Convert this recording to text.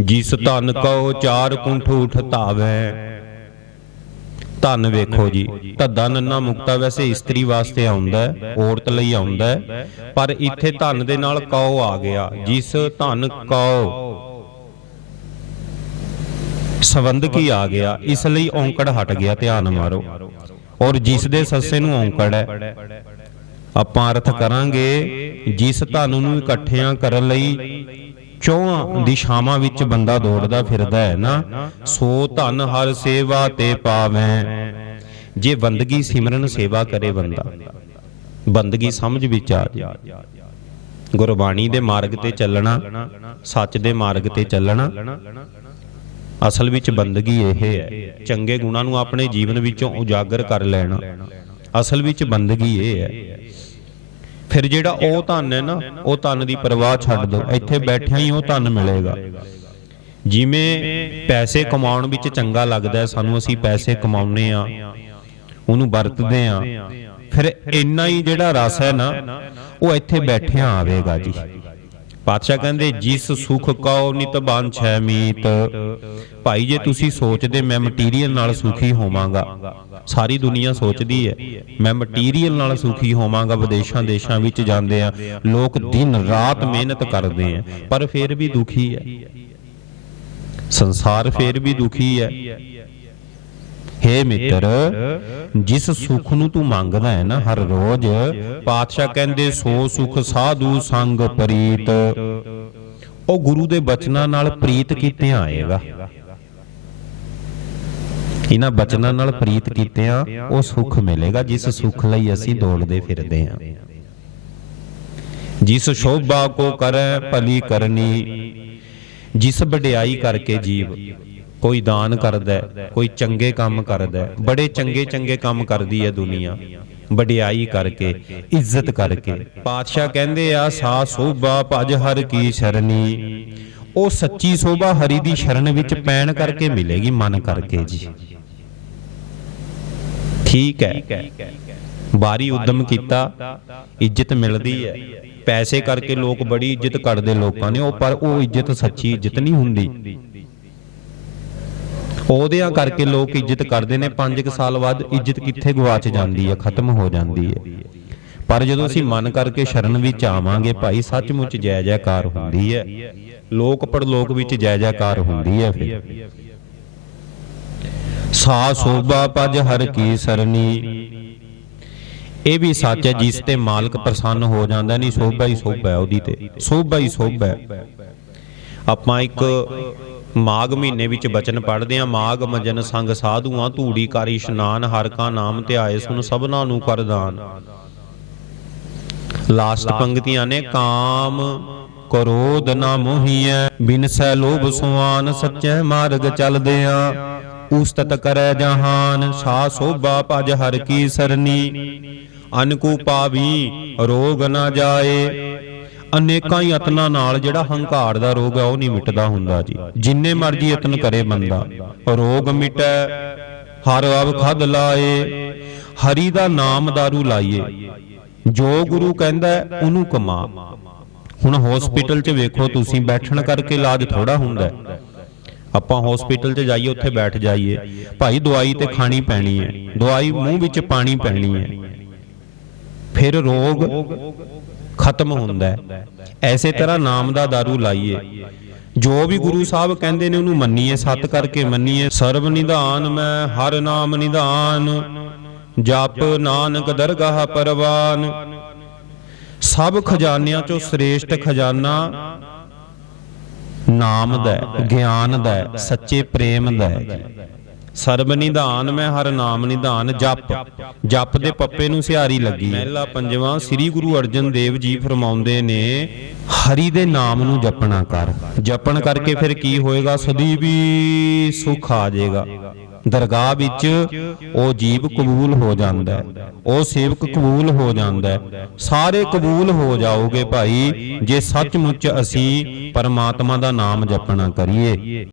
ਜਿਸ ਧਨ ਕਉ ਚਾਰ ਕੁੰਠ ਉਠ ਧਾਵੈ ਧਨ ਵੇਖੋ ਜੀ ਧੱਦਾ ਨੰਨਾ ਮੁਕਤਾ ਵੈਸੇ ਇਸਤਰੀ ਵਾਸਤੇ ਆਉਂਦਾ ਹੈ, ਔਰਤ ਲਈ ਆਉਂਦਾ ਹੈ, ਪਰ ਇੱਥੇ ਧਨ ਦੇ ਨਾਲ ਕਉ ਆ ਗਿਆ, ਜਿਸ ਧਨ ਕਉ। ਸੰਬੰਧ ਕੀ ਆ ਗਿਆ? ਇਸ ਲਈ ਔਂਕੜ ਹਟ ਗਿਆ, ਧਿਆਨ ਮਾਰੋ। ਔਰ ਜਿਸ ਦੇ ਸੱਸੇ ਨੂੰ ਔਂਕੜ ਹੈ, ਆਪਾਂ ਅਰਥ ਕਰਾਂਗੇ, ਜਿਸ ਧਨ ਨੂੰ ਇਕੱਠਿਆਂ ਕਰਨ ਲਈ ਚੌਹਾਂ ਦਿਸ਼ਾਵਾਂ ਵਿੱਚ ਬੰਦਾ ਦੌੜਦਾ ਫਿਰਦਾ ਹੈ ਨਾ। ਸੋ ਧਨ ਹਰ ਸੇਵਾ ਤੇ ਪਾਵੈ। ਜੇ ਬੰਦਗੀ ਸਿਮਰਨ ਸੇਵਾ ਕਰੇ ਬੰਦਾ ਬੰਦਗੀ ਸਮਝ ਵਿੱਚ ਆ ਜਾ। ਗੁਰਬਾਣੀ ਦੇ ਮਾਰਗ ਤੇ ਚੱਲਣਾ ਸੱਚ ਦੇ ਮਾਰਗ ਤੇ ਚੱਲਣਾ ਅਸਲ ਵਿੱਚ ਬੰਦਗੀ ਇਹ ਹੈ। ਚੰਗੇ ਗੁਣਾਂ ਨੂੰ ਆਪਣੇ ਜੀਵਨ ਵਿੱਚੋਂ ਉਜਾਗਰ ਕਰ ਲੈਣਾ। ਅਸਲ ਵਿੱਚ ਬੰਦਗੀ ਇਹ ਹੈ। ਫਿਰ ਜਿਹੜਾ ਉਹ ਧਨ ਹੈ ਨਾ, ਉਹ ਧਨ ਦੀ ਪਰਵਾਹ ਛੱਡ ਦਿਓ। ਇੱਥੇ ਬੈਠਿਆਂ ਹੀ ਉਹ ਧਨ ਮਿਲੇਗਾ। ਜਿਵੇਂ ਪੈਸੇ ਕਮਾਉਣ ਵਿੱਚ ਚੰਗਾ ਲੱਗਦਾ ਸਾਨੂੰ ਅਸੀਂ ਪੈਸੇ ਕਮਾਉਨੇ ਆ ਉਹਨੂੰ ਵਰਤਦੇ ਆ ਫਿਰ ਇੰਨਾ ਹੀ ਜਿਹੜਾ ਰਸ ਹੈ ਨਾ, ਉਹ ਇੱਥੇ ਬੈਠਿਆਂ ਆਵੇਗਾ ਜੀ। ਪਾਤਸ਼ਾਹ ਕਹਿੰਦੇ, ਜਿਸ ਸੁਖ ਕਉ ਨਿਤ ਬਾਂਛੈ ਮੀਤ। ਭਾਈ, ਜੇ ਤੁਸੀਂ ਸੋਚਦੇ ਮੈਂ ਮਟੀਰੀਅਲ ਨਾਲ ਸੁਖੀ ਹੋਵਾਂਗਾ। ਸਾਰੀ ਦੁਨੀਆ ਸੋਚਦੀ ਹੈ, ਮੈਂ ਮਟੀਰੀਅਲ ਨਾਲ ਸੁਖੀ ਹੋਵਾਂਗਾ, ਵਿਦੇਸ਼ਾਂ ਦੇਸ਼ਾਂ ਵਿੱਚ ਜਾਂਦੇ ਆ ਲੋਕ ਦਿਨ ਰਾਤ ਮਿਹਨਤ ਕਰਦੇ ਆ ਪਰ ਫਿਰ ਵੀ ਦੁਖੀ ਹੈ। ਸੰਸਾਰ ਫਿਰ ਵੀ ਦੁਖੀ ਹੈ। ਹੇ ਮਿੱਤਰ, ਜਿਸ ਸੁਖ ਨੂੰ ਤੂੰ ਮੰਗਦਾ ਹੈ ਨਾ, ਹਰ ਰੋਜ਼ ਪਾਤਸ਼ਾਹ ਕਹਿੰਦੇ, ਸੋ ਸੁਖ ਸਾਧੂ ਸੰਗ ਪ੍ਰੀਤ। ਉਹ ਗੁਰੂ ਦੇ ਬਚਨਾਂ ਨਾਲ ਪ੍ਰੀਤ ਕੀਤੇ ਆਏਗਾ। ਇਹਨਾਂ ਬਚਨਾਂ ਨਾਲ ਪ੍ਰੀਤ ਕੀਤਿਆਂ, ਉਹ ਸੁਖ ਮਿਲੇਗਾ, ਜਿਸ ਸੁਖ ਲਈ ਅਸੀਂ ਦੌੜਦੇ ਫਿਰਦੇ ਹਾਂ। ਜਿਸ ਸ਼ੋਭਾ ਕੋ ਕਰੈ ਭਲੀ ਕਰਨੀ, ਜਿਸ ਵਡਿਆਈ ਕਰਕੇ ਜੀਵ ਕੋਈ ਦਾਨ ਕਰਦਾ ਹੈ, ਕੋਈ ਚੰਗੇ ਕੰਮ ਕਰਦਾ ਹੈ, ਬੜੇ ਚੰਗੇ ਚੰਗੇ ਕੰਮ ਕਰਦੀ ਹੈ ਦੁਨੀਆ ਵਡਿਆਈ ਕਰਕੇ ਇੱਜ਼ਤ ਕਰਕੇ। ਪਾਤਸ਼ਾਹ ਕਹਿੰਦੇ ਆ ਸਾ ਸੋਭਾ ਭਜ ਹਰ ਕੀ ਸ਼ਰਨੀ। ਉਹ ਸੱਚੀ ਸੋਭਾ ਹਰੀ ਦੀ ਸ਼ਰਨ ਵਿੱਚ ਪੈਣ ਕਰਕੇ ਮਿਲੇਗੀ ਮਨ ਕਰਕੇ ਜੀ। ਠੀਕ ਹੈ। ਬਾਰੀ ਉਦਮ ਕੀਤਾ ਇੱਜ਼ਤ ਮਿਲਦੀ ਹੈ। ਪੈਸੇ ਕਰਕੇ ਲੋਕ ਬੜੀ ਇੱਜ਼ਤ ਕਰਦੇ ਲੋਕਾਂ ਨੇ ਉਹ ਪਰ ਉਹ ਇੱਜ਼ਤ ਸੱਚੀ ਇੱਜ਼ਤ ਨਹੀਂ ਹੁੰਦੀ। ਉਹਦਿਆਂ ਕਰਕੇ ਲੋਕ ਇੱਜ਼ਤ ਕਰਦੇ ਨੇ 5 ਸਾਲ ਬਾਅਦ ਇੱਜ਼ਤ ਕਿੱਥੇ ਗਵਾਚ ਜਾਂਦੀ ਹੈ, ਖਤਮ ਹੋ ਜਾਂਦੀ ਹੈ। ਪਰ ਜਦੋਂ ਅਸੀਂ ਮਨ ਕਰਕੇ ਸ਼ਰਨ ਵਿੱਚ ਆਵਾਂਗੇ, ਭਾਈ, ਸੱਚਮੁੱਚ ਜੈ ਜੈਕਾਰ ਹੁੰਦੀ ਹੈ। ਲੋਕ ਪਰਲੋਕ ਵਿੱਚ ਜੈ ਜੈਕਾਰ ਹੁੰਦੀ ਹੈ ਫਿਰ। ਸਾ ਸੋਭਾ ਪਜ ਹਰ ਕੀ ਸਰਨੀ। ਇਹ ਵੀ ਸੱਚ ਹੈ, ਜਿਸ ਤੇ ਮਾਲਕ ਪ੍ਰਸੰਨ ਹੋ ਜਾਂਦਾ ਨਹੀਂ, ਸੋਭਾ ਹੀ ਸੋਭਾ ਹੈ ਉਹਦੀ ਤੇ। ਸੋਭਾ ਹੀ ਸੋਭਾ ਹੈ। ਆਪਾਂ ਇੱਕ ਮਾਘ ਮਹੀਨੇ ਵਿੱਚ ਬਚਨ ਪੜ੍ਹਦੇ ਆ ਮਾਘ ਮਜਨ ਸੰਗ ਸਾਧੂਆਂ ਧੂੜੀ ਕਰ ਇਸ਼ਨਾਨ ਹਰ ਕਾ ਨਾਮ ਧਿਆਏ ਸੁਨ ਸਭਨਾ ਨੂੰ ਕਰਦਾਨ ਲਾਸਟ ਪੰਕਤੀਆਂ ਨੇ ਕਾਮ ਕਰੋਧ ਨਾ ਮੋਹੀਐ ਬਿਨਸੈ ਲੋਭ ਸੁਆਨ ਸੱਚੇ ਮਾਰਗ ਚੱਲਦੇ ਆ। ਉਸਤਤ ਕਰੈ ਜਹਾਨ ਸਾ ਸੋਭਾ ਭਜ ਹਰ ਕੀ ਸਰਨੀ। ਅਨਕੂ ਪਾਵੀ ਰੋਗ ਨਾ ਜਾਏ ਅਨੇਕਾਂ ਯਤਨਾਂ ਨਾਲ ਜਿਹੜਾ ਹੰਕਾਰ ਦਾ ਰੋਗ ਹੈ ਉਹ ਨਹੀਂ ਮਿਟਦਾ ਹੁੰਦਾ ਜੀ। ਜਿੰਨੇ ਮਰਜ਼ੀ ਯਤਨ ਕਰੇ ਬੰਦਾ। ਰੋਗ ਮਿਟੈ, ਹਰ ਅਵ ਖਦ ਲਾਏ, ਹਰੀ ਦਾ ਨਾਮ दारू ਲਾਈਏ। ਜੋ ਗੁਰੂ ਕਹਿੰਦਾ, ਉਹਨੂੰ ਕਮਾ। ਹੁਣ ਹਸਪੀਟਲ 'ਚ ਵੇਖੋ, ਤੁਸੀਂ ਬੈਠਣ ਕਰਕੇ ਇਲਾਜ ਥੋੜਾ ਹੁੰਦਾ ਆਪਾਂ ਹਸਪੀਟਲ 'ਚ ਜਾਈਏ, ਉੱਥੇ ਬੈਠ ਜਾਈਏ। ਭਾਈ, ਦਵਾਈ ਤੇ ਖਾਣੀ ਪੈਣੀ ਹੈ। ਦਵਾਈ ਮੂੰਹ ਵਿੱਚ ਪਾਣੀ ਪੈਣੀ ਹੈ। ਫਿਰ ਰੋਗ ਖਤਮ ਹੁੰਦਾ ਹੈ। ਐਸੇ ਤਰ੍ਹਾਂ ਨਾਮ ਦਾ दारू ਲਾਈਏ। ਜੋ ਵੀ ਗੁਰੂ ਸਾਹਿਬ ਕਹਿੰਦੇ ਨੇ ਉਹਨੂੰ ਮੰਨੀਏ ਸਤ ਕਰਕੇ ਮੰਨੀਏ ਸਰਬ ਨਿਧਾਨ ਮੈਂ ਹਰ ਨਾਮ ਨਿਧਾਨ ਜਪ ਨਾਨਕ ਦਰਗਾਹ ਪਰਵਾਨ। ਸਭ ਖਜ਼ਾਨਿਆਂ ਚੋਂ ਸ੍ਰੇਸ਼ਟ ਖਜ਼ਾਨਾ ਨਾਮ ਦਾ ਗਿਆਨ ਦਾ ਸੱਚੇ ਪ੍ਰੇਮ ਦਾ ਹੈ। ਸਰਬ ਨਿਧਾਨ, ਮੈਂ ਹਰ ਨਾਮ ਨਿਧਾਨ ਜਪ। ਜਪ ਦੇ ਪੱਪੇ ਨੂੰ ਸਿਹਾਰੀ ਲੱਗੀ। ਮਹਿਲਾ ਪੰਜਵਾਂ, ਸ੍ਰੀ ਗੁਰੂ ਅਰਜਨ ਦੇਵ ਜੀ ਫਰਮਾਉਂਦੇ ਨੇ, ਹਰੀ ਦੇ ਨਾਮ ਨੂੰ ਜਪਣਾ ਕਰ। ਜਪਣ ਕਰਕੇ ਫਿਰ ਕੀ ਹੋਏਗਾ? ਸਦੀ ਸੁਖ ਆ ਜਾਏਗਾ। ਦਰਗਾਹ ਵਿੱਚ ਉਹ ਜੀਵ ਕਬੂਲ ਹੋ ਜਾਂਦਾ ਹੈ। ਉਹ ਸੇਵਕ ਕਬੂਲ ਹੋ ਜਾਂਦਾ ਹੈ। ਸਾਰੇ ਕਬੂਲ ਹੋ ਜਾਓਗੇ ਭਾਈ, ਜੇ ਸੱਚਮੁੱਚ ਅਸੀਂ ਪਰਮਾਤਮਾ ਦਾ ਨਾਮ ਜਪਣਾ ਕਰੀਏ।